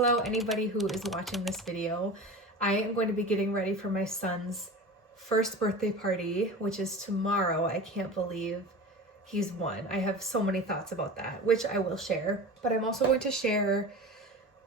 Hello, anybody who is watching this video. I am going to be getting ready for my son's first birthday party, which is tomorrow. I can't believe he's one. I have so many thoughts about that, which I will share. But I'm also going to share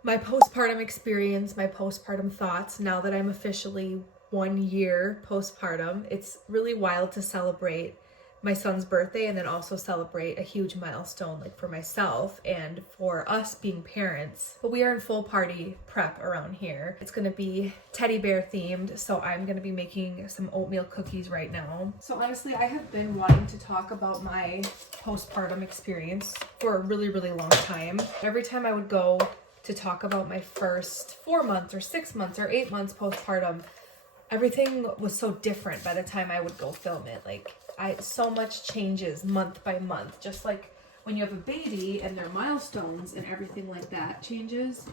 my postpartum experience, my postpartum thoughts now that I'm officially 1 year postpartum. It's really wild to celebrate my son's birthday and then also celebrate a huge milestone like for myself and for us being parents. But we are in full party prep around here. It's gonna be teddy bear themed, so I'm gonna be making some oatmeal cookies right now. So honestly, I have been wanting to talk about my postpartum experience for a really long time. Every time I would go to talk about my first 4 months or 6 months or 8 months postpartum, everything was so different by the time I would go film it. So much changes month by month, just like when you have a baby and their milestones and everything like that changes,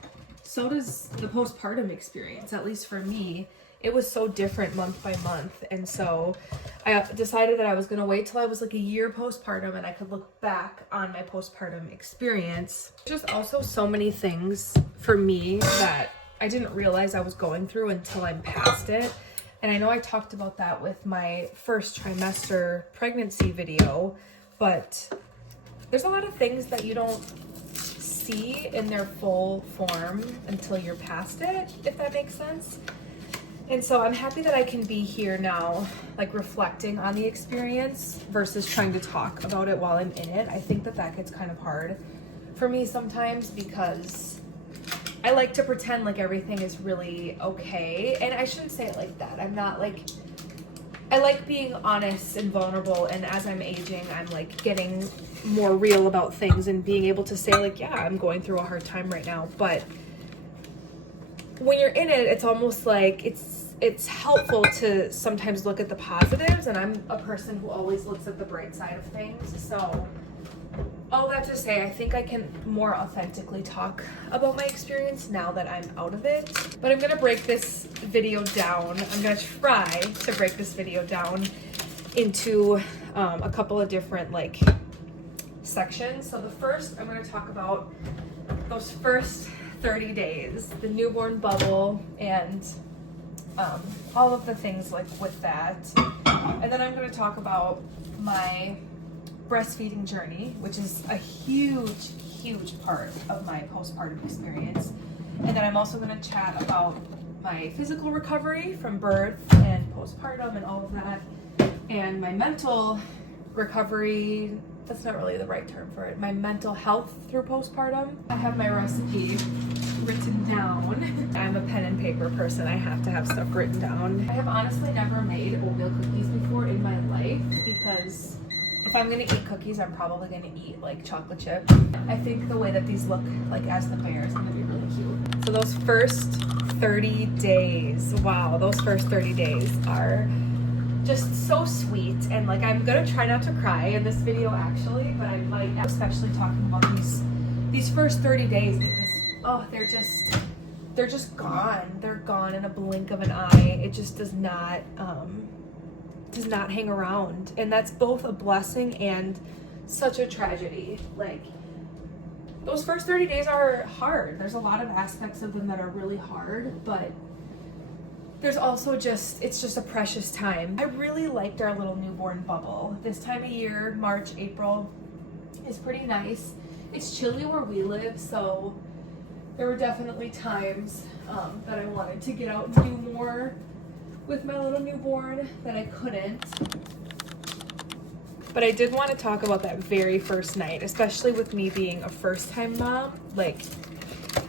so does the postpartum experience. At least for me, it was so different month by month. And so I decided that I was going to wait till I was like a year postpartum and I could look back on my postpartum experience. Just also so many things for me that I didn't realize I was going through until I'm past it. And I know I talked about that with my first trimester pregnancy video, but there's a lot of things that you don't see in their full form until you're past it, if that makes sense. And so I'm happy that I can be here now, like reflecting on the experience versus trying to talk about it while I'm in it. I think that gets kind of hard for me sometimes because I like to pretend like everything is really okay. And I shouldn't say it like that. I like being honest and vulnerable. And as I'm aging, I'm like getting more real about things and being able to say like, yeah, I'm going through a hard time right now. But when you're in it, it's almost like it's helpful to sometimes look at the positives. And I'm a person who always looks at the bright side of things. So all that to say, I think I can more authentically talk about my experience now that I'm out of it. But I'm gonna break this video down. I'm gonna try to break this video down into a couple of different like sections. So the first, I'm gonna talk about those first 30 days, the newborn bubble, and all of the things like with that. And then I'm gonna talk about my breastfeeding journey, which is a huge part of my postpartum experience. And then I'm also going to chat about my physical recovery from birth and postpartum and all of that, and my mental recovery. That's not really the right term for it. My mental health through postpartum. I have my recipe written down. I'm a pen and paper person. I have to have stuff written down. I have honestly never made oatmeal cookies before in my life because if I'm gonna eat cookies, I'm probably gonna eat like chocolate chip. I think the way that these look like as the bear is gonna be really cute. So those first 30 days, wow, those first 30 days are just so sweet. And like, I'm gonna try not to cry in this video actually, but I might, especially talking about these first 30 days because, they're just gone. They're gone in a blink of an eye. It just does not hang around, and that's both a blessing and such a tragedy. Like, those first 30 days are hard. There's a lot of aspects of them that are really hard, but there's also it's just a precious time. I really liked our little newborn bubble. This time of year, March, April, is pretty nice. It's chilly where we live, so there were definitely times that I wanted to get out and do more with my little newborn that I couldn't. But I did want to talk about that very first night, especially with me being a first-time mom. Like,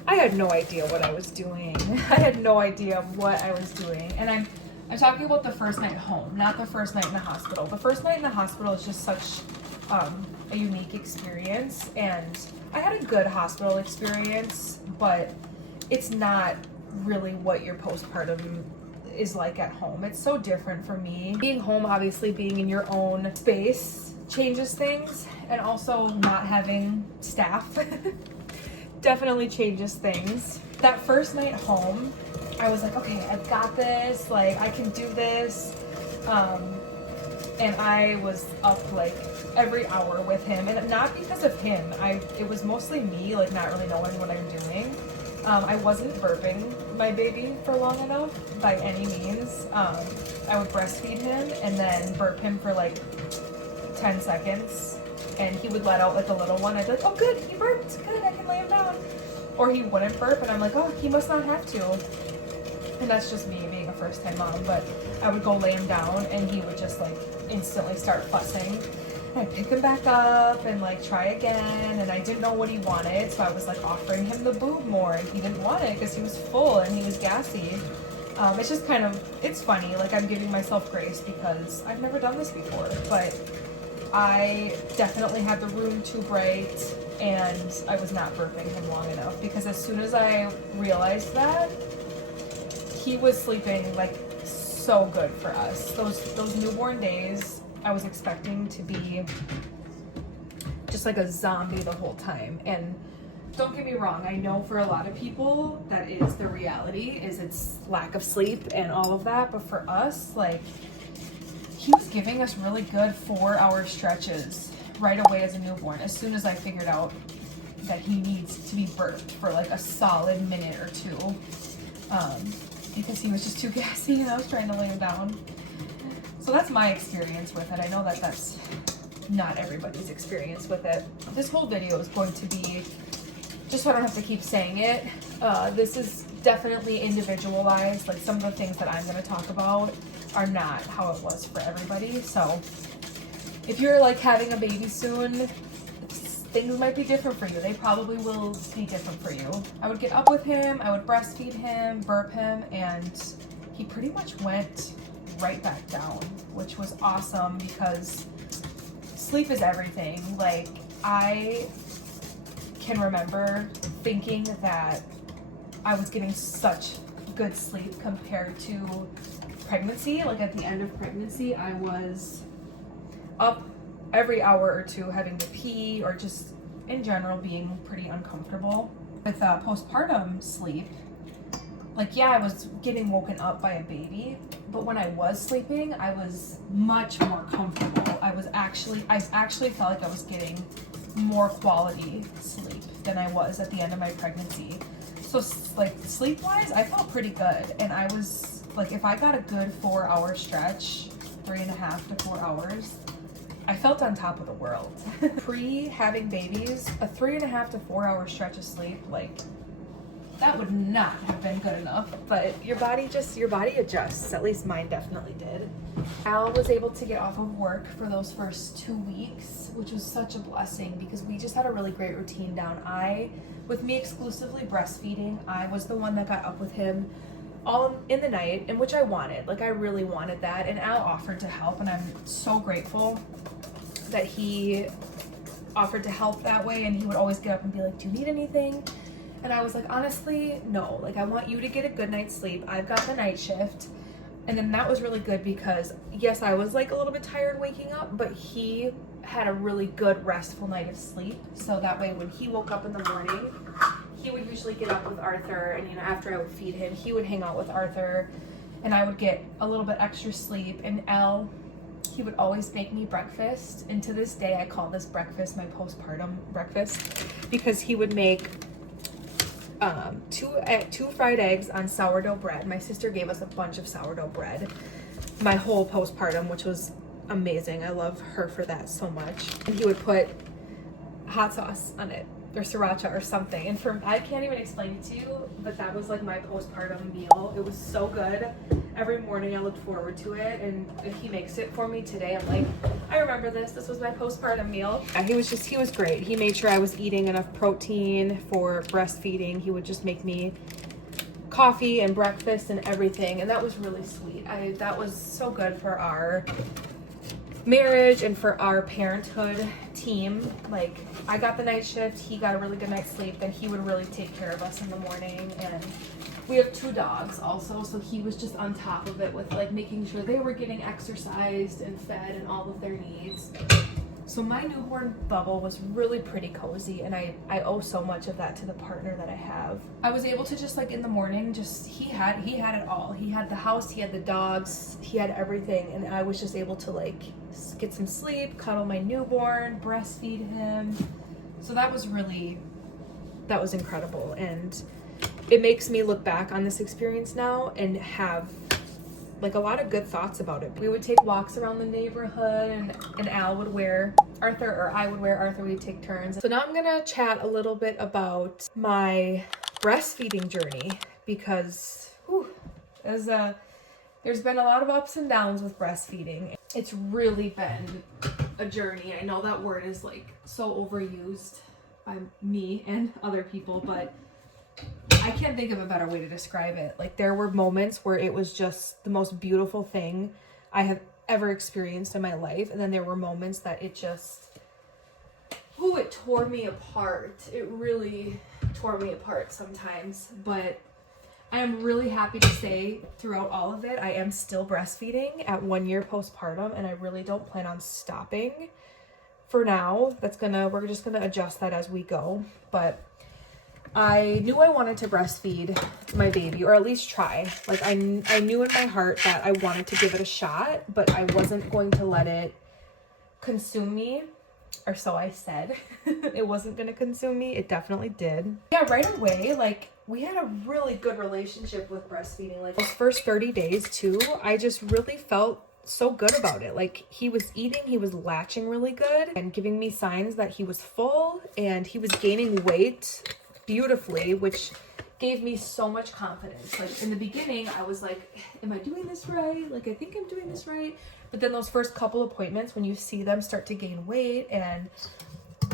I had no idea what I was doing. I had no idea what I was doing. And I'm talking about the first night home, not the first night in the hospital. The first night in the hospital is just such a unique experience. And I had a good hospital experience, but it's not really what your postpartum is like at home. It's so different for me. Being home, obviously being in your own space changes things, and also not having staff definitely changes things. That first night home, I was like, okay, I've got this, like I can do this. And I was up like every hour with him, and not because of him. It was mostly me, like not really knowing what I'm doing. I wasn't burping my baby for long enough by any means. I would breastfeed him and then burp him for like 10 seconds, and he would let out like a little one. I'd be like, oh good, he burped, good, I can lay him down. Or he wouldn't burp, and I'm like, oh, he must not have to. And that's just me being a first-time mom, but I would go lay him down, and he would just like instantly start fussing. And I'd pick him back up and like try again, and I didn't know what he wanted, so I was like offering him the boob more, and he didn't want it because he was full and he was gassy. It's just kind of, it's funny, like I'm giving myself grace because I've never done this before, but I definitely had the room too bright, and I was not burping him long enough, because as soon as I realized that, he was sleeping like so good for us. Those newborn days, I was expecting to be just like a zombie the whole time. And don't get me wrong, I know for a lot of people that is the reality, is it's lack of sleep and all of that, but for us, like, he was giving us really good 4-hour stretches right away as a newborn, as soon as I figured out that he needs to be burped for like a solid minute or two, because he was just too gassy and I was trying to lay him down. So that's my experience with it. I know that that's not everybody's experience with it. This whole video is going to be, just so I don't have to keep saying it, this is definitely individualized. Like, some of the things that I'm going to talk about are not how it was for everybody. So if you're like having a baby soon, things might be different for you. They probably will be different for you. I would get up with him, I would breastfeed him, burp him, and he pretty much went right back down, which was awesome because sleep is everything. Like, I can remember thinking that I was getting such good sleep compared to pregnancy. Like, at the end of pregnancy, I was up every hour or two having to pee, or just in general being pretty uncomfortable. With postpartum sleep, like, yeah, I was getting woken up by a baby, but when I was sleeping, I was much more comfortable. I actually felt like I was getting more quality sleep than I was at the end of my pregnancy. So like, sleep wise, I felt pretty good. And I was like, if I got a good 4-hour stretch, 3.5 to 4 hours, I felt on top of the world. Pre having babies, a 3.5 to 4 hour stretch of sleep, like, that would not have been good enough. But your body adjusts. At least mine definitely did. Al was able to get off of work for those first 2 weeks, which was such a blessing because we just had a really great routine down. With me exclusively breastfeeding, I was the one that got up with him all in the night, and which I wanted. Like, I really wanted that, and Al offered to help, and I'm so grateful that he offered to help that way. And he would always get up and be like, do you need anything? And I was like, honestly, no. Like, I want you to get a good night's sleep. I've got the night shift. And then that was really good because, yes, I was like a little bit tired waking up, but he had a really good restful night of sleep. So that way when he woke up in the morning, he would usually get up with Arthur, and, you know, after I would feed him, he would hang out with Arthur, and I would get a little bit extra sleep. And Elle, he would always make me breakfast, and to this day I call this breakfast my postpartum breakfast, because he would make two fried eggs on sourdough bread. My sister gave us a bunch of sourdough bread my whole postpartum, which was amazing. I love her for that so much. And he would put hot sauce on it, or sriracha or something, and I can't even explain it to you, but that was like my postpartum meal. It was so good. Every morning I looked forward to it, and if he makes it for me today, I'm like, I remember this was my postpartum meal. He was great. He made sure I was eating enough protein for breastfeeding. He would just make me coffee and breakfast and everything, and that was really sweet. That was so good for our marriage and for our parenthood team. Like, I got the night shift, he got a really good night's sleep, and he would really take care of us in the morning. And we have 2 dogs also, so he was just on top of it with like making sure they were getting exercised and fed and all of their needs. So my newborn bubble was really pretty cozy, and I owe so much of that to the partner that I have. I was able to just like in the morning, he had it all. He had the house, he had the dogs, he had everything, and I was just able to like get some sleep, cuddle my newborn, breastfeed him. So that was incredible. And it makes me look back on this experience now and have like a lot of good thoughts about it. We would take walks around the neighborhood, and Al would wear Arthur, or I would wear Arthur. We'd take turns. So now I'm gonna chat a little bit about my breastfeeding journey, because there's been a lot of ups and downs with breastfeeding. It's really been a journey. I know that word is like so overused by me and other people, but I can't think of a better way to describe it. Like, there were moments where it was just the most beautiful thing I have ever experienced in my life. And then there were moments that it just, it tore me apart. It really tore me apart sometimes. But I am really happy to say throughout all of it, I am still breastfeeding at 1 year postpartum, and I really don't plan on stopping for now. We're just gonna adjust that as we go. But I knew I wanted to breastfeed my baby, or at least try. Like, I knew in my heart that I wanted to give it a shot, but I wasn't going to let it consume me, or so I said. It wasn't going to consume me. It definitely did. Yeah, right away, like, we had a really good relationship with breastfeeding. Like, those first 30 days too, I just really felt so good about it. Like, he was eating, he was latching really good and giving me signs that he was full, and he was gaining weight beautifully, which gave me so much confidence. Like, in the beginning, I was like, am I doing this right? Like, I think I'm doing this right. But then those first couple appointments, when you see them start to gain weight and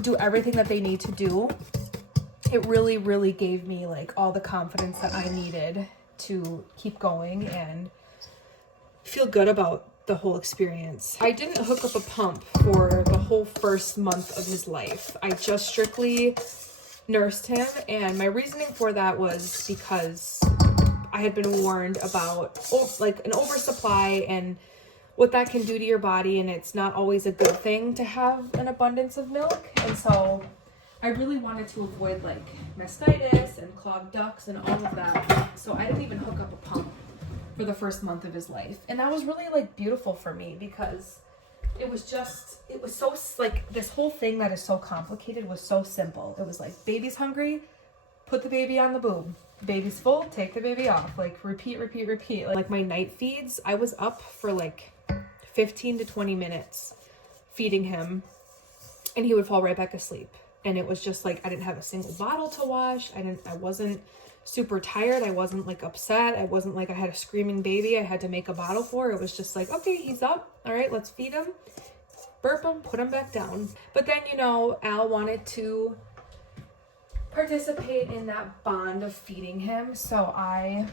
do everything that they need to do, it really, really gave me like all the confidence that I needed to keep going and feel good about the whole experience. I didn't hook up a pump for the whole first month of his life. I just strictly nursed him, and my reasoning for that was because I had been warned about like an oversupply and what that can do to your body, and it's not always a good thing to have an abundance of milk. And so I really wanted to avoid like mastitis and clogged ducts and all of that, so I didn't even hook up a pump for the first month of his life. And that was really like beautiful for me, because it was so like, this whole thing that is so complicated was so simple. It was like, baby's hungry, put the baby on the boob. Baby's full, take the baby off. Like, repeat. Like my night feeds, I was up for like 15 to 20 minutes feeding him, and he would fall right back asleep. And it was just like, I didn't have a single bottle to wash. I wasn't super tired. I wasn't like upset. I wasn't like I had a screaming baby I had to make a bottle for. It was just like, okay, he's up. All right, let's feed him, burp him, put him back down. But then, Al wanted to participate in that bond of feeding him. So I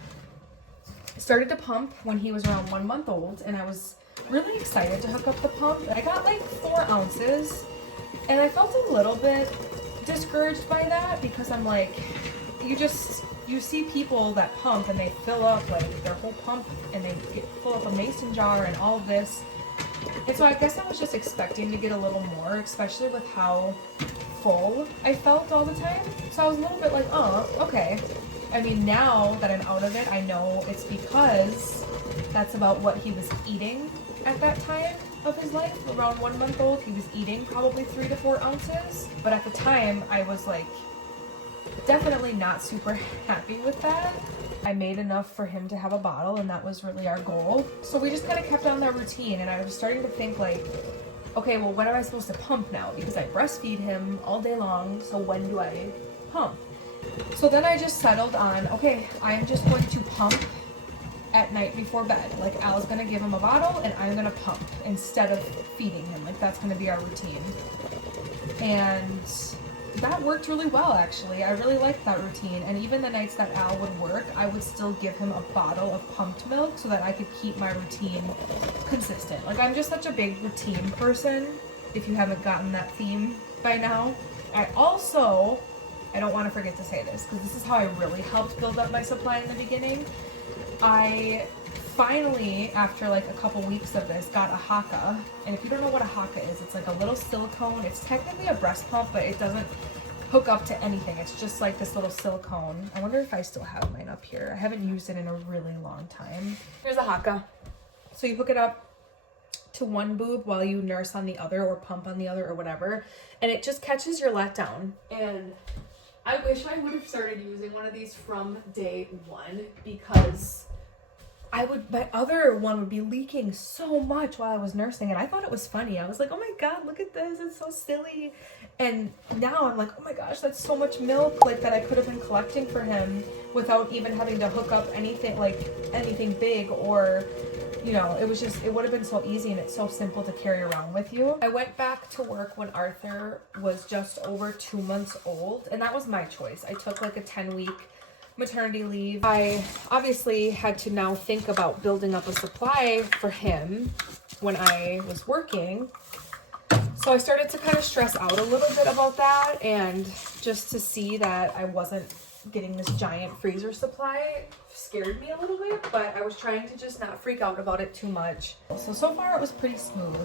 started to pump when he was around 1 month old, and I was really excited to hook up the pump. I got like 4 ounces, and I felt a little bit discouraged by that, because I'm like, you see people that pump and they fill up like their whole pump, and they fill up a mason jar and all of this. And so I guess I was just expecting to get a little more, especially with how full I felt all the time. So I was a little bit like, oh, okay. I mean, now that I'm out of it, I know it's because that's about what he was eating at that time of his life. Around 1 month old, he was eating probably 3 to 4 ounces. But at the time, I was like, definitely not super happy with that. I made enough for him to have a bottle, and that was really our goal. So we just kind of kept on that routine, and I was starting to think like, okay, well, when am I supposed to pump now? Because I breastfeed him all day long, so when do I pump? So then I just settled on, okay, I'm just going to pump at night before bed. Like, Al's gonna give him a bottle, and I'm gonna pump instead of feeding him. Like, that's gonna be our routine. And that worked really well, actually. I really liked that routine. And even the nights that Al would work, I would still give him a bottle of pumped milk so that I could keep my routine consistent. Like, I'm just such a big routine person, if you haven't gotten that theme by now. I don't want to forget to say this, because this is how I really helped build up my supply in the beginning. I finally, after like a couple weeks of this, got a Haka. And if you don't know what a Haka is, it's like a little silicone. It's technically a breast pump, but it doesn't hook up to anything. It's just like this little silicone. I wonder if I still have mine up here. I haven't used it in a really long time. Here's a Haka. So you hook it up to one boob while you nurse on the other, or pump on the other, or whatever. And it just catches your letdown. And I wish I would have started using one of these from day one, because my other one would be leaking so much while I was nursing, and I thought it was funny. I was like, oh my God, look at this, it's so silly. And now I'm like, oh my gosh, that's so much milk, like, that I could have been collecting for him without even having to hook up anything big, or, you know, it would have been so easy, and it's so simple to carry around with you. I went back to work when Arthur was just over 2 months old, and that was my choice. I took like a 10-week maternity leave. I obviously had to now think about building up a supply for him when I was working. So I started to kind of stress out a little bit about that, and just to see that I wasn't getting this giant freezer supply scared me a little bit, but I was trying to just not freak out about it too much. So far it was pretty smooth.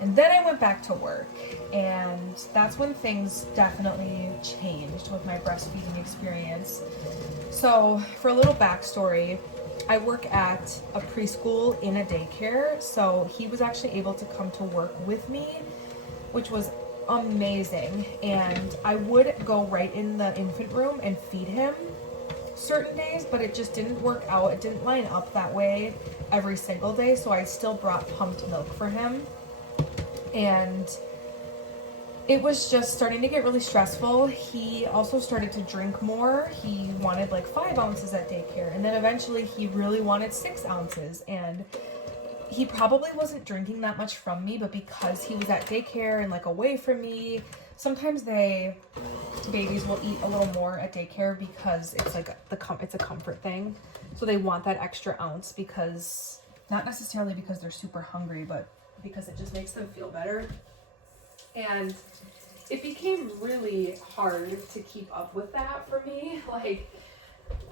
And then I went back to work, and that's when things definitely changed with my breastfeeding experience. So for a little backstory, I work at a preschool in a daycare, so he was actually able to come to work with me, which was amazing. And I would go right in the infant room and feed him certain days, but it just didn't work out. It didn't line up that way every single day, so I still brought pumped milk for him. And it was just starting to get really stressful. He also started to drink more. He wanted like 5 ounces at daycare, and then eventually he really wanted 6 ounces. And he probably wasn't drinking that much from me, but because he was at daycare and like away from me, sometimes babies will eat a little more at daycare because it's like it's a comfort thing. So they want that extra ounce, because not necessarily because they're super hungry, but because it just makes them feel better. And it became really hard to keep up with that for me. Like,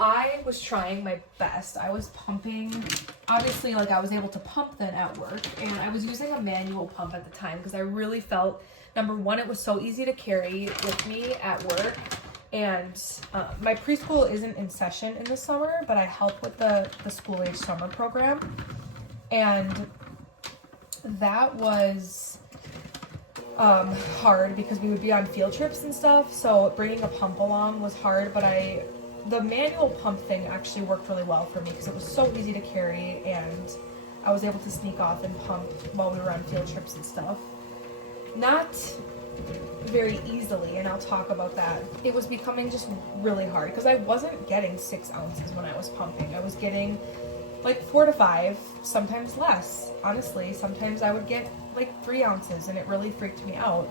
I was trying my best. I was pumping, obviously, like, I was able to pump then at work, and I was using a manual pump at the time because I really felt, number one, it was so easy to carry with me at work. And my preschool isn't in session in the summer, but I help with the school age summer program. And that was hard because we would be on field trips and stuff, so bringing a pump along was hard. But the manual pump thing actually worked really well for me because it was so easy to carry, and I was able to sneak off and pump while we were on field trips and stuff. Not very easily, and I'll talk about that. It was becoming just really hard because I wasn't getting 6 ounces when I was pumping. I was getting like 4 to 5, sometimes less. Honestly, sometimes I would get like 3 ounces, and it really freaked me out.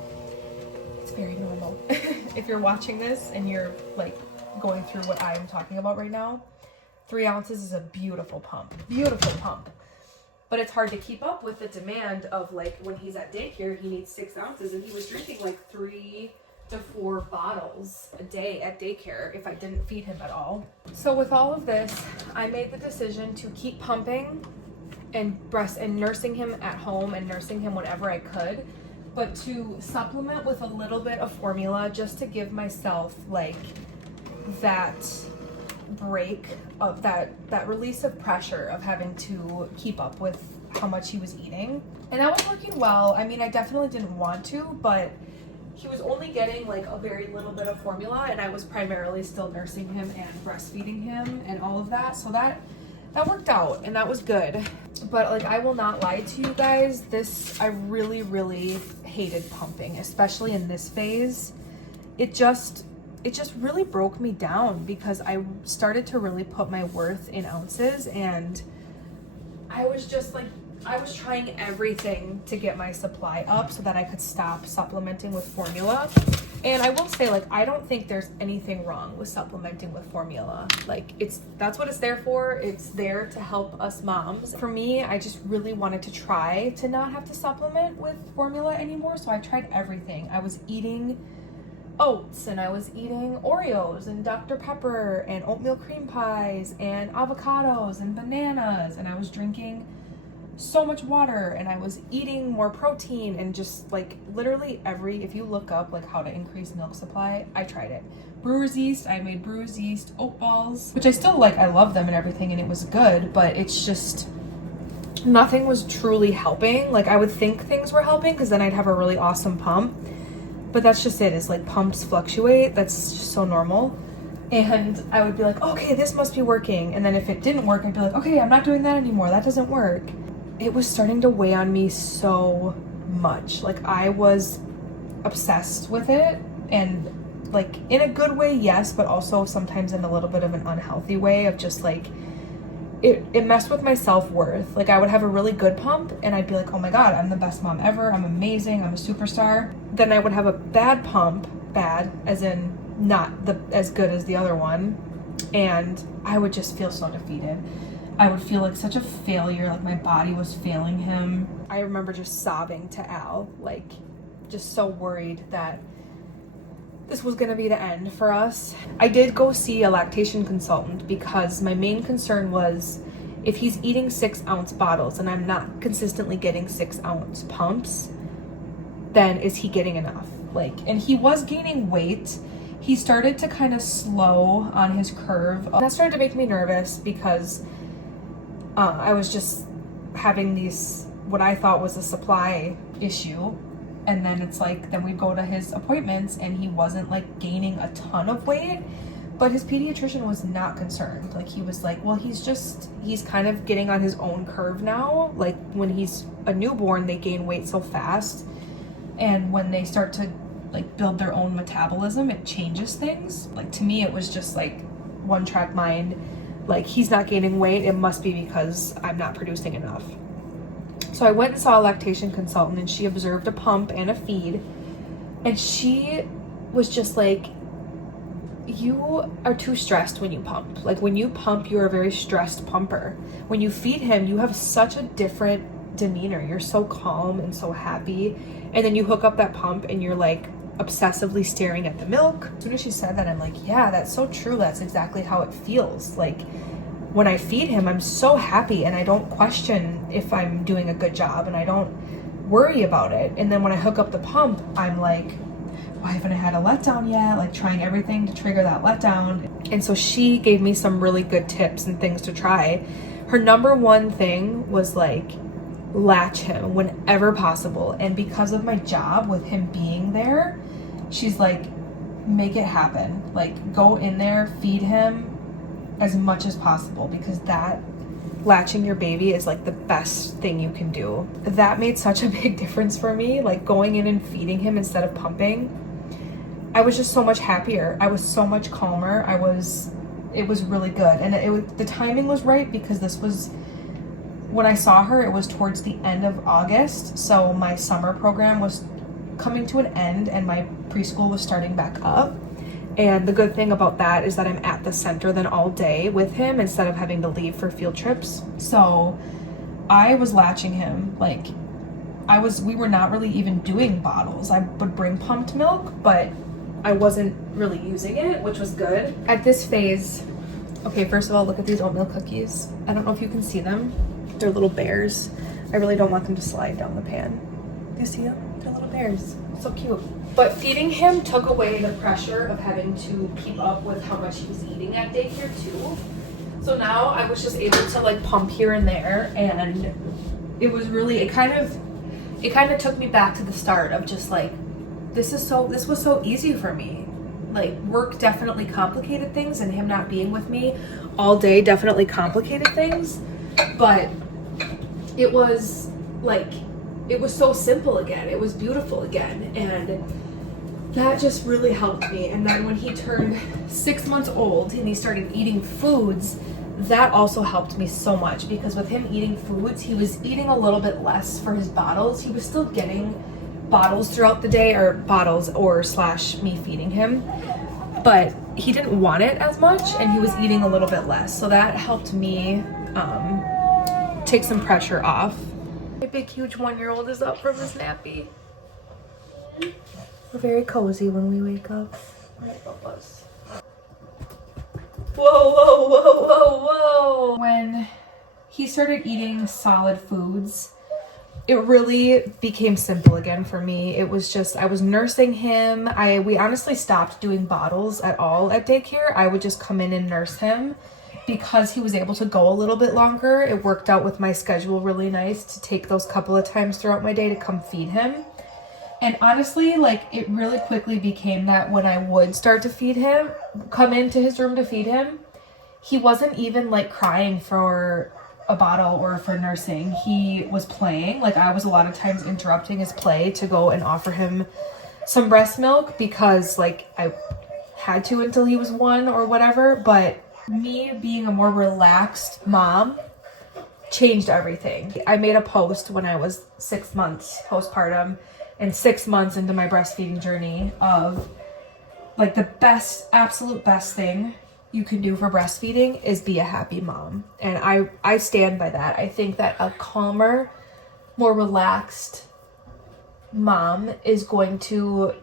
It's very normal. If you're watching this and you're like going through what I'm talking about right now, 3 ounces is a beautiful pump. But it's hard to keep up with the demand of, like, when he's at daycare, he needs 6 ounces, and he was drinking like 3 to 4 bottles a day at daycare if I didn't feed him at all. So with all of this, I made the decision to keep pumping and nursing him at home and nursing him whenever I could, but to supplement with a little bit of formula just to give myself like that break of that release of pressure of having to keep up with how much he was eating. And that was working well. I mean, I definitely didn't want to, but he was only getting like a very little bit of formula, and I was primarily still nursing him and breastfeeding him and all of that. So that worked out, and that was good. But like, I will not lie to you guys, I really, really hated pumping, especially in this phase. It just really broke me down because I started to really put my worth in ounces, and I was trying everything to get my supply up so that I could stop supplementing with formula. And I will say, like, I don't think there's anything wrong with supplementing with formula. Like, that's what it's there for. It's there to help us moms. For me, I just really wanted to try to not have to supplement with formula anymore, so I tried everything. I was eating oats, and I was eating Oreos and Dr. Pepper and oatmeal cream pies and avocados and bananas, and I was drinking so much water, and I was eating more protein, and just like literally if you look up like how to increase milk supply, I tried it. Brewer's yeast, I made brewer's yeast oat balls, which I still like. I love them and everything, and it was good, but it's just nothing was truly helping. Like, I would think things were helping because then I'd have a really awesome pump, but that's just it, is like pumps fluctuate. That's just so normal. And I would be like, okay, this must be working. And then if it didn't work, I'd be like, okay, I'm not doing that anymore. That doesn't work. It was starting to weigh on me so much. Like, I was obsessed with it, and like in a good way, yes, but also sometimes in a little bit of an unhealthy way of just like, it messed with my self-worth. Like, I would have a really good pump and I'd be like, oh my God, I'm the best mom ever. I'm amazing. I'm a superstar. Then I would have a bad pump, bad as in not as good as the other one, and I would just feel so defeated. I would feel like such a failure, like my body was failing him. I remember just sobbing to Al, like just so worried that this was gonna be the end for us. I did go see a lactation consultant because my main concern was, if he's eating 6-ounce bottles and I'm not consistently getting 6-ounce pumps, then is he getting enough? Like, and he was gaining weight. He started to kind of slow on his curve. That started to make me nervous because I was just having these, what I thought was a supply issue. And then it's like, then we'd go to his appointments and he wasn't like gaining a ton of weight, but his pediatrician was not concerned. Like, he was like, well, he's kind of getting on his own curve now. Like, when he's a newborn, they gain weight so fast. And when they start to like build their own metabolism, it changes things. Like, to me, it was just like one track mind. Like, he's not gaining weight, it must be because I'm not producing enough. So I went and saw a lactation consultant, and she observed a pump and a feed, and she was just like, you are too stressed when you pump. Like, when you pump, you're a very stressed pumper. When you feed him, you have such a different demeanor. You're so calm and so happy. And then you hook up that pump and you're like obsessively staring at the milk. As soon as she said that, I'm like, yeah, that's so true. That's exactly how it feels. Like, when I feed him, I'm so happy and I don't question if I'm doing a good job and I don't worry about it. And then when I hook up the pump, I'm like, why haven't I had a letdown yet? Like, trying everything to trigger that letdown. And so she gave me some really good tips and things to try. Her number one thing was like, latch him whenever possible. And because of my job with him being there, she's like, make it happen. Like, go in there, feed him as much as possible, because that latching your baby is like the best thing you can do. That made such a big difference for me. Like, going in and feeding him instead of pumping, I was just so much happier. I was so much calmer. It was really good. And the timing was right, because this was, when I saw her, it was towards the end of August. So my summer program was coming to an end and my preschool was starting back up. And the good thing about that is that I'm at the center then all day with him instead of having to leave for field trips. So I was latching him. Like, we were not really even doing bottles. I would bring pumped milk, but I wasn't really using it, which was good. At this phase, okay, first of all, look at these oatmeal cookies. I don't know if you can see them. They're little bears. I really don't want them to slide down the pan. You see them? They're little bears. So cute. But feeding him took away the pressure of having to keep up with how much he was eating at daycare too. So now I was just able to like pump here and there, and it was really, it kind of took me back to the start of just like, this was so easy for me. Like, work definitely complicated things, and him not being with me all day definitely complicated things, but it was like, it was so simple again. It was beautiful again. And that just really helped me. And then when he turned 6 months old and he started eating foods, that also helped me so much, because with him eating foods, he was eating a little bit less for his bottles. He was still getting bottles throughout the day, or bottles or / me feeding him, but he didn't want it as much and he was eating a little bit less. So that helped me take some pressure off. My big huge 1-year-old is up from his nappy. We're very cozy when we wake up. Right, Bubba's. Whoa, whoa, whoa, whoa, whoa. When he started eating solid foods, it really became simple again for me. It was just, I was nursing him. We honestly stopped doing bottles at all at daycare. I would just come in and nurse him. Because he was able to go a little bit longer, it worked out with my schedule really nice to take those couple of times throughout my day to come feed him. And honestly, like, it really quickly became that when I would start to feed him, come into his room to feed him, he wasn't even like crying for a bottle or for nursing. He was playing. Like, I was a lot of times interrupting his play to go and offer him some breast milk because like I had to until he was 1 or whatever. But me being a more relaxed mom changed everything. I made a post when I was 6 months postpartum and 6 months into my breastfeeding journey of like the best, absolute best thing you can do for breastfeeding is be a happy mom. And I stand by that. I think that a calmer, more relaxed mom is going to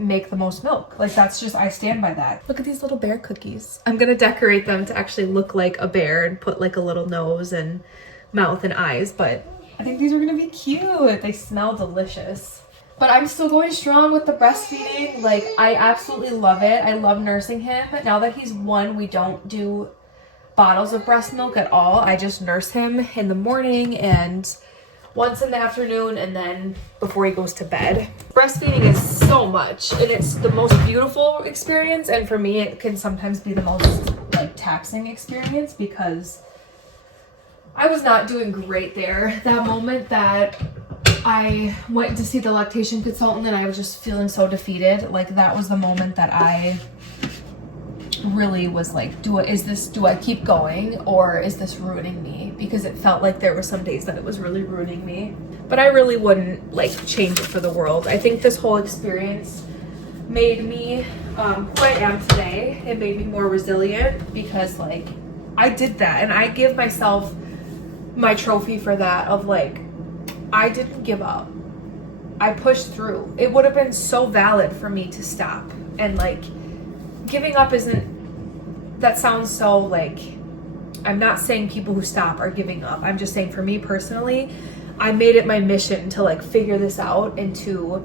make the most milk. Like, that's just, I stand by that. Look at these little bear cookies. I'm gonna decorate them to actually look like a bear and put like a little nose and mouth and eyes, but I think these are gonna be cute. They smell delicious. But I'm still going strong with the breastfeeding. Like, I absolutely love it. I love nursing him. Now that he's 1, we don't do bottles of breast milk at all. I just nurse him in the morning and once in the afternoon, and then before he goes to bed. Breastfeeding is so much, and it's the most beautiful experience, and for me it can sometimes be the most like taxing experience because I was not doing great there. That moment that I went to see the lactation consultant and I was just feeling so defeated, like that was the moment that I really was like, do I keep going or is this ruining me? Because it felt like there were some days that it was really ruining me. But I really wouldn't like change it for the world. I think this whole experience made me who I am today. It made me more resilient because like I did that, and I give myself my trophy for that of like, I didn't give up. I pushed through. It would have been so valid for me to stop, and like giving up isn't, that sounds so like, I'm not saying people who stop are giving up. I'm just saying for me personally, I made it my mission to like figure this out and to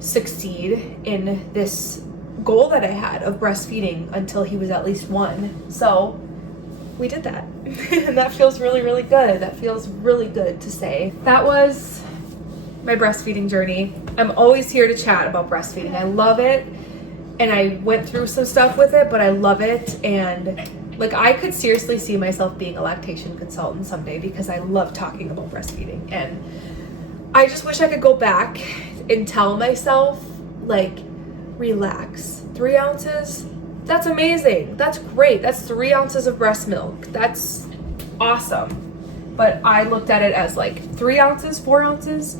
succeed in this goal that I had of breastfeeding until he was at least 1. So we did that. And that feels really, really good. That feels really good to say. That was my breastfeeding journey. I'm always here to chat about breastfeeding. I love it. And I went through some stuff with it, but I love it. And like, I could seriously see myself being a lactation consultant someday because I love talking about breastfeeding. And I just wish I could go back and tell myself, like, relax. 3 ounces? That's amazing. That's great. That's 3 ounces of breast milk. That's awesome. But I looked at it as like 3 ounces, 4 ounces.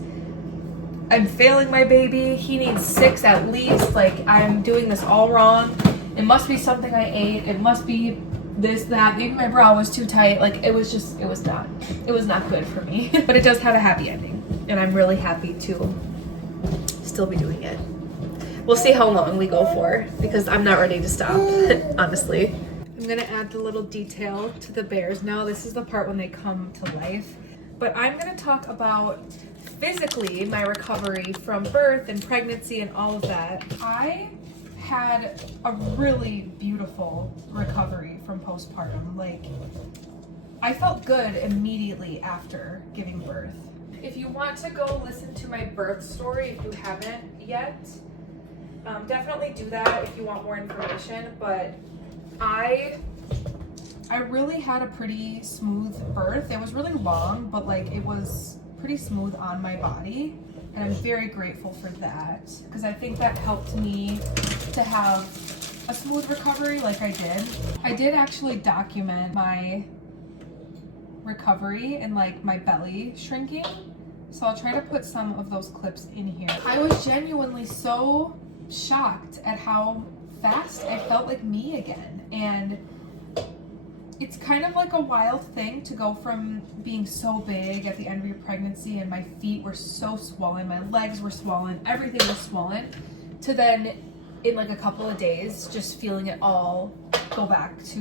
I'm failing my baby. He needs 6 at least. Like, I'm doing this all wrong. It must be something I ate. It must be this, that. Maybe my bra was too tight. Like, it was not good for me. But it does have a happy ending. And I'm really happy to still be doing it. We'll see how long we go for because I'm not ready to stop, honestly. I'm gonna add the little detail to the bears now. This is the part when they come to life. But I'm gonna talk about physically my recovery from birth and pregnancy and all of that. I had a really beautiful recovery from postpartum. Like, I felt good immediately after giving birth. If you want to go listen to my birth story, if you haven't yet, definitely do that if you want more information. But I really had a pretty smooth birth. It was really long, but like it was pretty smooth on my body. And I'm very grateful for that because I think that helped me to have a smooth recovery like I did. I did actually document my recovery and like my belly shrinking. So I'll try to put some of those clips in here. I was genuinely so shocked at how fast I felt like me again. And it's kind of like a wild thing to go from being so big at the end of your pregnancy and my feet were so swollen, my legs were swollen, everything was swollen, to then in like a couple of days just feeling it all go back to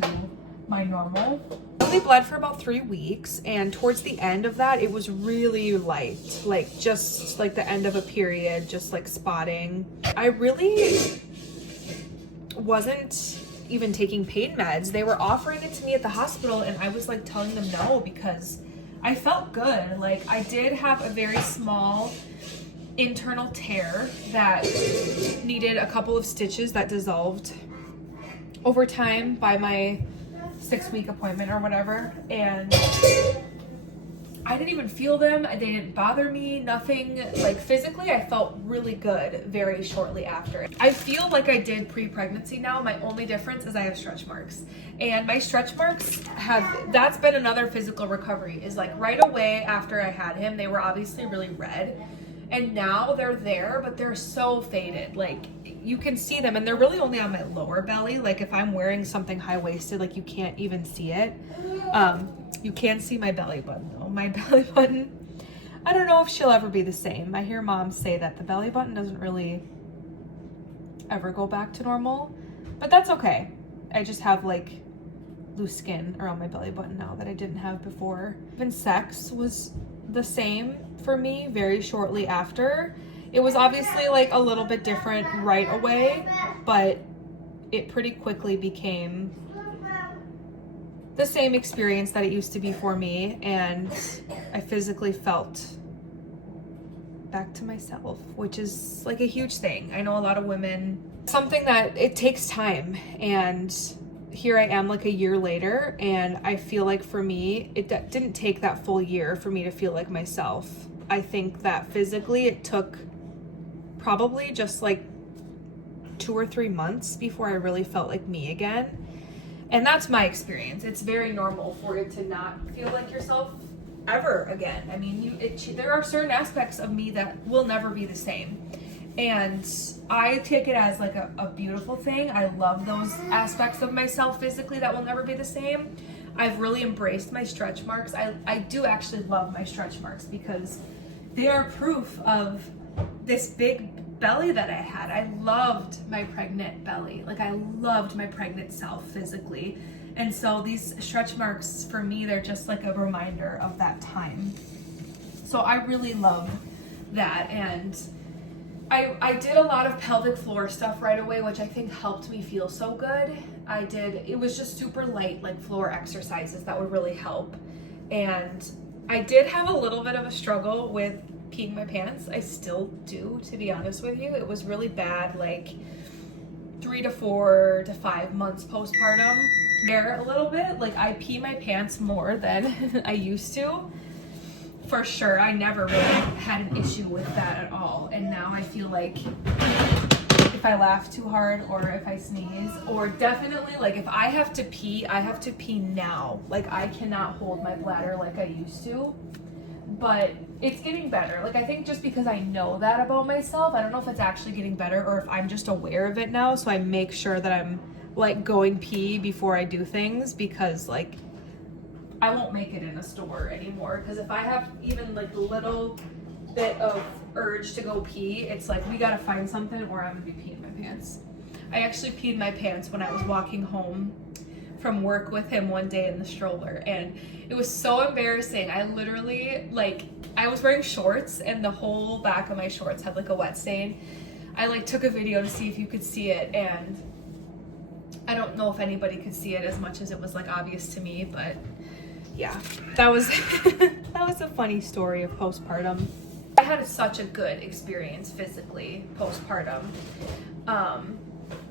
my normal. I only bled for about 3 weeks, and towards the end of that it was really light, like just like the end of a period, just like spotting. I really wasn't even taking pain meds. They were offering it to me at the hospital and I was like telling them no because I felt good. Like, I did have a very small internal tear that needed a couple of stitches that dissolved over time by my 6-week appointment or whatever. And I didn't even feel them. They didn't bother me, nothing. Like physically, I felt really good very shortly after. I feel like I did pre-pregnancy now. My only difference is I have stretch marks. And my stretch marks that's been another physical recovery, is like right away after I had him, they were obviously really red. And now they're there, but they're so faded. Like you can see them, and they're really only on my lower belly. Like if I'm wearing something high-waisted, like you can't even see it. You can see my belly button though. My belly button, I don't know if she'll ever be the same. I hear moms say that the belly button doesn't really ever go back to normal, but that's okay. I just have like loose skin around my belly button now that I didn't have before. Even sex was the same for me very shortly after. It was obviously like a little bit different right away, but it pretty quickly became the same experience that it used to be for me, and I physically felt back to myself, which is like a huge thing. I know a lot of women, something that it takes time, and here I am like a year later, and I feel like for me, it didn't take that full year for me to feel like myself. I think that physically it took probably just like 2 or 3 months before I really felt like me again. And that's my experience. It's very normal for it to not feel like yourself ever again. I mean, there are certain aspects of me that will never be the same. And I take it as like a beautiful thing. I love those aspects of myself physically that will never be the same. I've really embraced my stretch marks. I do actually love my stretch marks because they are proof of this big belly that I had. I loved my pregnant belly. Like I loved my pregnant self physically. And so these stretch marks for me, they're just like a reminder of that time. So I really love that. And I did a lot of pelvic floor stuff right away, which I think helped me feel so good. It was just super light, like floor exercises that would really help. And I did have a little bit of a struggle with peeing my pants. I still do, to be honest with you. It was really bad, like 3 to 4 to 5 months postpartum there a little bit. Like I pee my pants more than I used to. For sure, I never really had an issue with that at all. And now I feel like if I laugh too hard or if I sneeze, or definitely like if I have to pee, I have to pee now. Like I cannot hold my bladder like I used to. But it's getting better. Like I think just because I know that about myself, I don't know if it's actually getting better or if I'm just aware of it now. So I make sure that I'm like going pee before I do things, because like I won't make it in a store anymore. Because if I have even like a little bit of urge to go pee, it's like we gotta find something or I'm gonna be peeing my pants. I actually peed my pants when I was walking home from work with him one day in the stroller, and it was so embarrassing. I literally, like, I was wearing shorts and the whole back of my shorts had like a wet stain. I like took a video to see if you could see it, and I don't know if anybody could see it as much as it was like obvious to me, but yeah, that was that was a funny story of postpartum. I had such a good experience physically postpartum.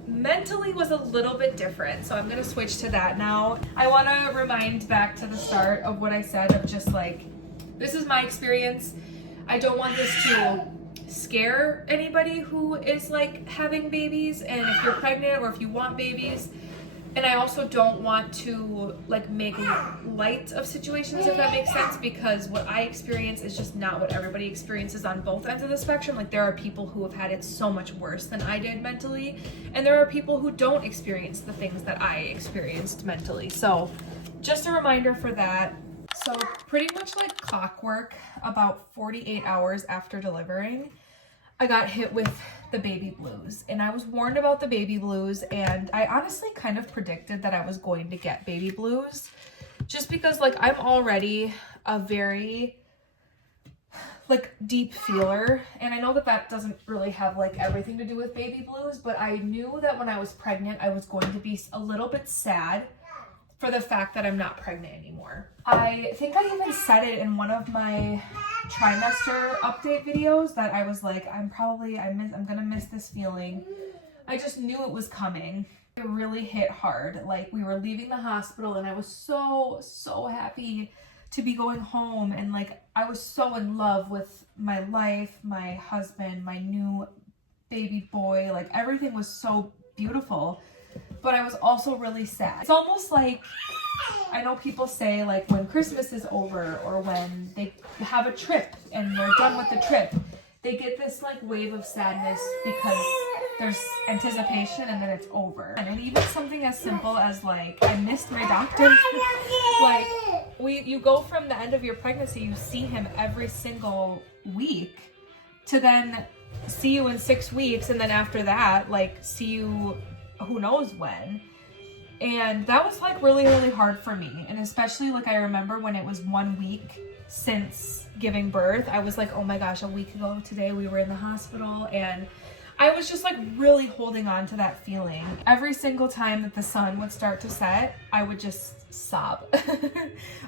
Mentally was a little bit different, so I'm gonna switch to that now. I want to remind back to the start of what I said of just like, this is my experience. I don't want this to scare anybody who is like having babies, and if you're pregnant or if you want babies. And I also don't want to like make light of situations, if that makes sense, because what I experience is just not what everybody experiences on both ends of the spectrum. Like there are people who have had it so much worse than I did mentally, and there are people who don't experience the things that I experienced mentally. So just a reminder for that. So pretty much like clockwork, about 48 hours after delivering, I got hit with the baby blues, and I was warned about the baby blues, and I honestly kind of predicted that I was going to get baby blues, just because like I'm already a very like deep feeler, and I know that that doesn't really have like everything to do with baby blues, but I knew that when I was pregnant I was going to be a little bit sad for the fact that I'm not pregnant anymore. I think I even said it in one of my trimester update videos that I was like, I'm gonna miss this feeling. I just knew it was coming. It really hit hard. Like, we were leaving the hospital and I was so happy to be going home, and like I was so in love with my life, my husband, my new baby boy. Like, everything was so beautiful, but I was also really sad. It's almost like, I know people say like when Christmas is over or when they have a trip and they're done with the trip, they get this like wave of sadness because there's anticipation and then it's over. And even something as simple as like, I missed my doctor. Like, you go from the end of your pregnancy, you see him every single week, to then see you in 6 weeks, and then after that, like, see you who knows when. And that was like really hard for me. And especially like, I remember when it was 1 week since giving birth, I was like, oh my gosh, a week ago today we were in the hospital, and I was just like really holding on to that feeling. Every single time that the sun would start to set, I would just sob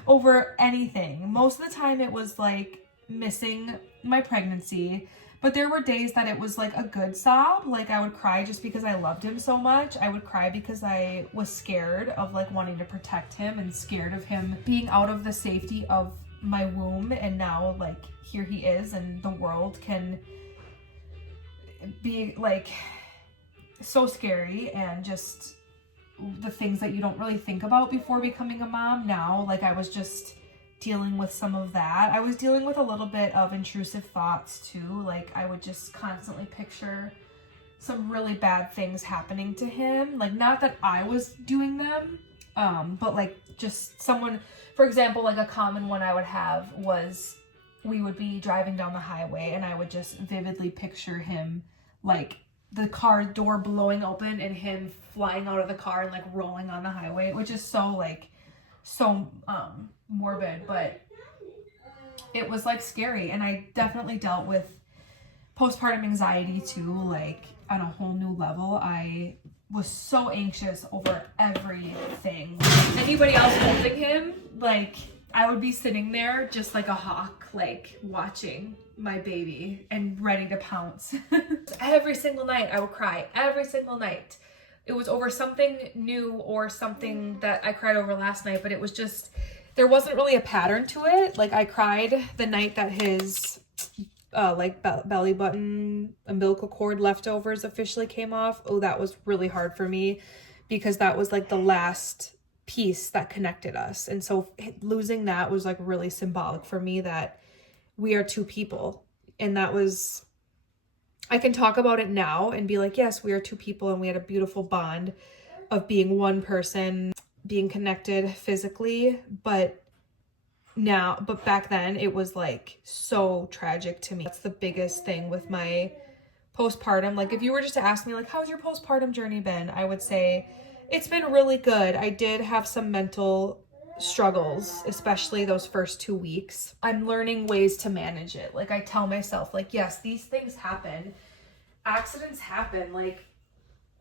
over anything. Most of the time it was like missing my pregnancy, but there were days that it was like a good sob. Like, I would cry just because I loved him so much. I would cry because I was scared of like wanting to protect him and scared of him being out of the safety of my womb. And now like here he is, and the world can be like so scary, and just the things that you don't really think about before becoming a mom. Now, like, I was just dealing with some of that. I was dealing with a little bit of intrusive thoughts too. Like, I would just constantly picture some really bad things happening to him. Like, not that I was doing them, but like just someone, for example, like a common one I would have was, we would be driving down the highway and I would just vividly picture him, like the car door blowing open and him flying out of the car and like rolling on the highway, which is so morbid, but it was like scary. And I definitely dealt with postpartum anxiety too, like on a whole new level. I was so anxious over everything. Anybody else holding him, like, I would be sitting there just like a hawk, like watching my baby and ready to pounce. Every single night I would cry, every single night. It was over something new or something that I cried over last night, but it was just, there wasn't really a pattern to it. Like, I cried the night that his belly button umbilical cord leftovers officially came off. Oh, that was really hard for me because that was like the last piece that connected us. And so losing that was like really symbolic for me that we are two people. And that was, I can talk about it now and be like, yes, we are two people and we had a beautiful bond of being one person, being connected physically, but back then it was like so tragic to me. That's the biggest thing with my postpartum. Like, if you were just to ask me like, how's your postpartum journey been? I would say it's been really good. I did have some mental struggles, especially those first 2 weeks. I'm learning ways to manage it. Like, I tell myself like, yes, these things happen. Accidents happen. Like,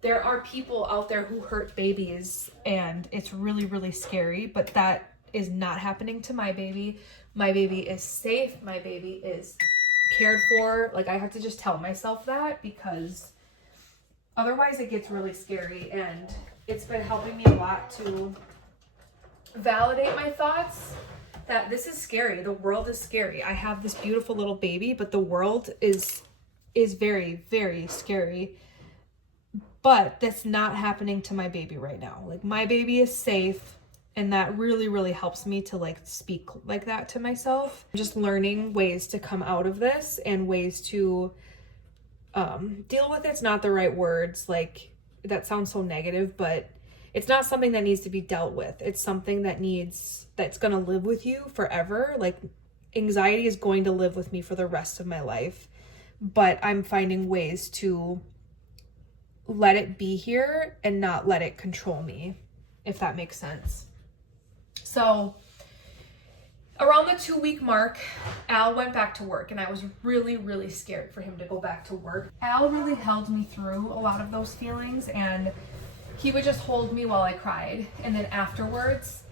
there are people out there who hurt babies and it's really scary, but that is not happening to my baby. My baby is safe. My baby is cared for. Like, I have to just tell myself that, because otherwise it gets really scary. And it's been helping me a lot to validate my thoughts that this is scary. The world is scary. I have this beautiful little baby, but the world is very scary. But that's not happening to my baby right now. Like, my baby is safe. And that really helps me to like speak like that to myself. Just learning ways to come out of this and ways to deal with it's not the right words. Like, that sounds so negative, but it's not something that needs to be dealt with. It's something that's going to live with you forever. Like, anxiety is going to live with me for the rest of my life, but I'm finding ways to let it be here and not let it control me, if that makes sense. So around the 2-week mark, Al went back to work, and I was really scared for him to go back to work. Al really held me through a lot of those feelings, and he would just hold me while I cried. And then afterwards,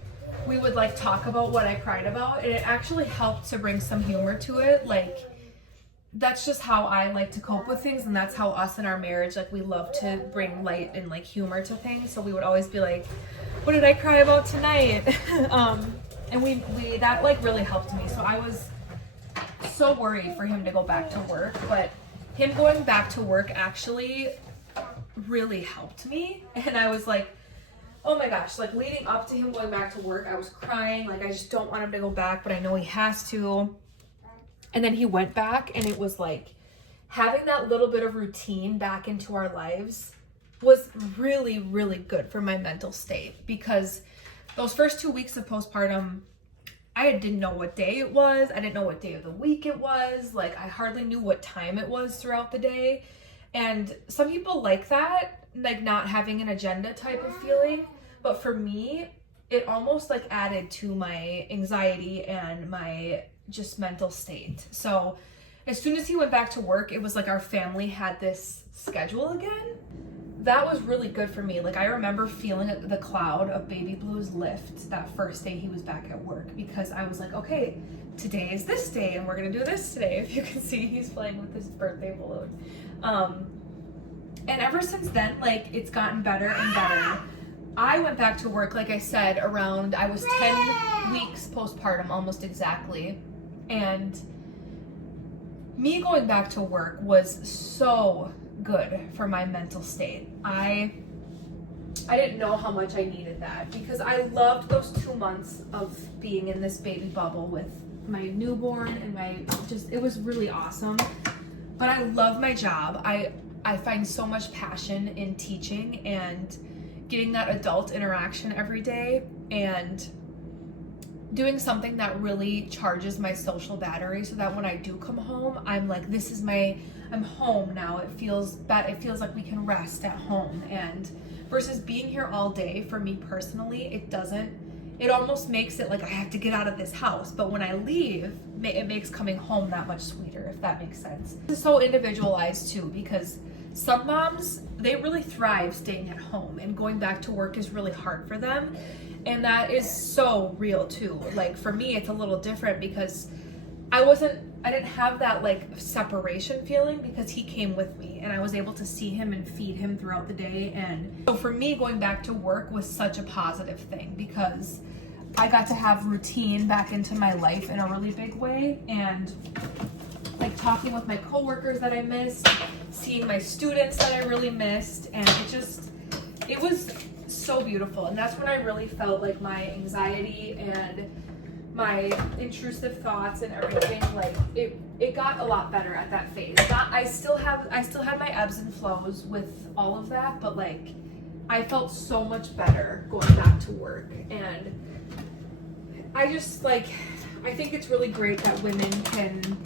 we would like talk about what I cried about. And it actually helped to bring some humor to it. Like, that's just how I like to cope with things. And that's how us in our marriage, like, we love to bring light and like humor to things. So we would always be like, what did I cry about tonight? And we that like really helped me. So I was so worried for him to go back to work, but him going back to work actually really helped me. And I was like, oh my gosh, like leading up to him going back to work, I was crying, like I just don't want him to go back, but I know he has to. And then he went back, and it was like having that little bit of routine back into our lives was really, really good for my mental state, because those first 2 weeks of postpartum, I didn't know what day it was. I didn't know what day of the week it was. Like, I hardly knew what time it was throughout the day. And some people like that, like not having an agenda type of feeling. But for me, it almost like added to my anxiety and my just mental state. So as soon as he went back to work, it was like our family had this schedule again. That was really good for me. Like, I remember feeling the cloud of baby blues lift that first day he was back at work, because I was like, okay, today is this day and we're gonna do this today. If you can see, he's playing with his birthday balloon. And ever since then, like, it's gotten better and better. I went back to work, like I said, around, I was 10 weeks postpartum, almost exactly. And me going back to work was so good for my mental state. I didn't know how much I needed that, because I loved those 2 months of being in this baby bubble with my newborn and it was really awesome. But I love my job. I find so much passion in teaching and getting that adult interaction every day, and doing something that really charges my social battery, so that when I do come home, I'm like, I'm home now. It feels like we can rest at home. And versus being here all day, for me personally, it almost makes it like I have to get out of this house. But when I leave, it makes coming home that much sweeter, if that makes sense. It's so individualized too, because some moms, they really thrive staying at home, and going back to work is really hard for them. And that is so real too. Like, for me, it's a little different, because I didn't have that like separation feeling, because he came with me and I was able to see him and feed him throughout the day. And so for me, going back to work was such a positive thing, because I got to have routine back into my life in a really big way, and like talking with my coworkers that I missed, seeing my students that I really missed, and it was so beautiful. And that's when I really felt like my anxiety and my intrusive thoughts and everything, like it got a lot better at that phase. I still had my ebbs and flows with all of that, but like I felt so much better going back to work. And I think it's really great that women can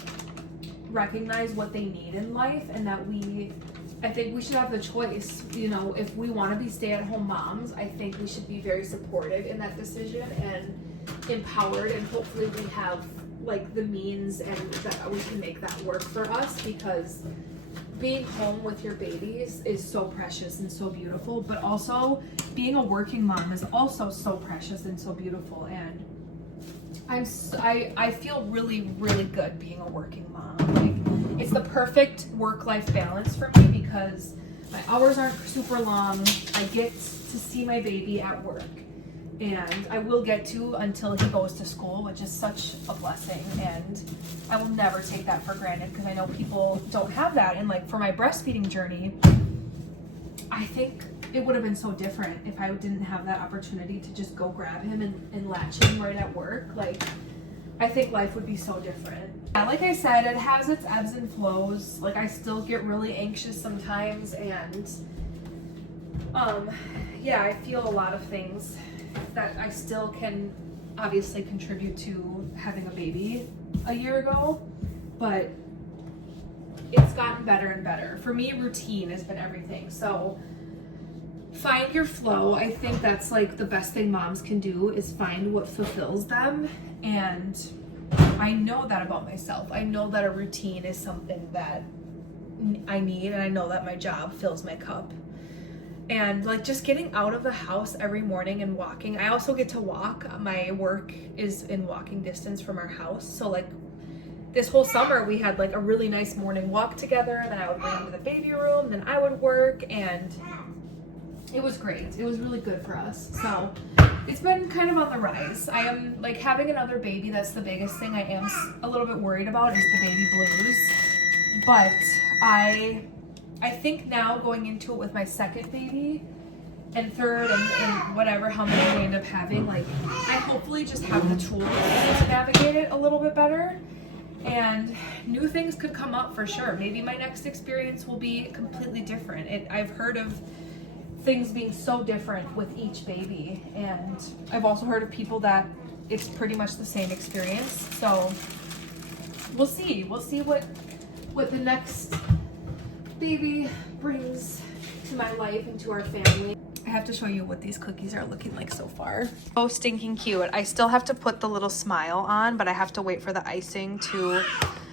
recognize what they need in life, and that I think we should have the choice. You know, if we want to be stay-at-home moms, I think we should be very supportive in that decision and empowered, and hopefully we have like the means and that we can make that work for us, because being home with your babies is so precious and so beautiful, but also being a working mom is also so precious and so beautiful. And I feel really, really good being a working mom. Like, it's the perfect work-life balance for me, because my hours aren't super long. I get to see my baby at work, and I will get to until he goes to school, which is such a blessing, and I will never take that for granted, because I know people don't have that. And like, for my breastfeeding journey, I think it would have been so different if I didn't have that opportunity to just go grab him and latch him right at work. Like, I think life would be so different. Yeah, like I said, it has its ebbs and flows. Like, I still get really anxious sometimes, and yeah, I feel a lot of things that I still can obviously contribute to having a baby a year ago, but it's gotten better and better. For me, routine has been everything. So find your flow. I think that's like the best thing moms can do, is find what fulfills them. And I know that about myself. I know that a routine is something that I need, and I know that my job fills my cup. And like just getting out of the house every morning and walking. I also get to walk. My work is in walking distance from our house. So like this whole summer we had like a really nice morning walk together. Then I would bring him to the baby room, then I would work, and it was great. It was really good for us. So it's been kind of on the rise. I am like having another baby. That's the biggest thing I am a little bit worried about is the baby blues. But I think now going into it with my second baby and third and whatever, how many we end up having, like I hopefully just have the tools to navigate it a little bit better. And new things could come up for sure. Maybe my next experience will be completely different. I've heard of things being so different with each baby, and I've also heard of people that it's pretty much the same experience. So we'll see what the next baby brings to my life and to our family. I have to show you what these cookies are looking like so far. So stinking cute. I still have to put the little smile on, but I have to wait for the icing to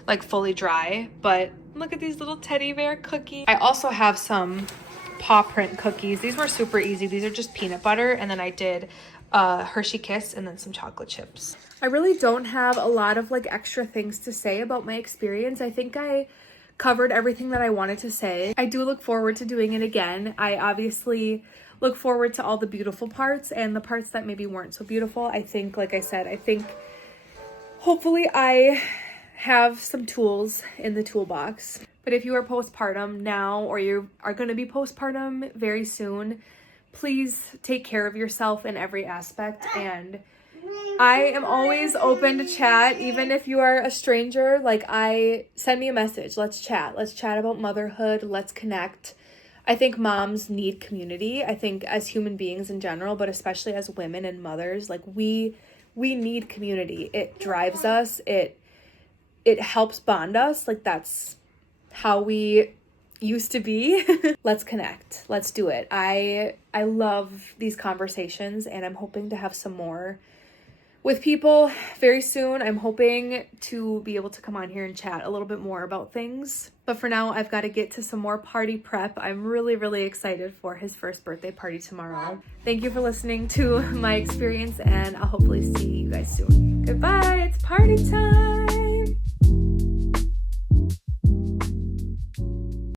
like fully dry. But look at these little teddy bear cookies. I also have some paw print cookies. These were super easy. These are just peanut butter, and then I did Hershey Kiss and then some chocolate chips. I really don't have a lot of like extra things to say about my experience. I think I covered everything that I wanted to say. I do look forward to doing it again. I obviously look forward to all the beautiful parts and the parts that maybe weren't so beautiful. I think, like I said, I think hopefully I have some tools in the toolbox. But if you are postpartum now, or you are going to be postpartum very soon, please take care of yourself in every aspect. And I am always open to chat, even if you are a stranger. Like, send me a message. Let's chat. Let's chat about motherhood. Let's connect. I think moms need community. I think as human beings in general, but especially as women and mothers, like we need community. It drives us. It helps bond us. Like, that's how we used to be. Let's connect. Let's do it. I love these conversations, and I'm hoping to have some more with people very soon. I'm hoping to be able to come on here and chat a little bit more about things. But for now, I've got to get to some more party prep. I'm really, really excited for his first birthday party tomorrow. Thank you for listening to my experience, and I'll hopefully see you guys soon. Goodbye, it's party time.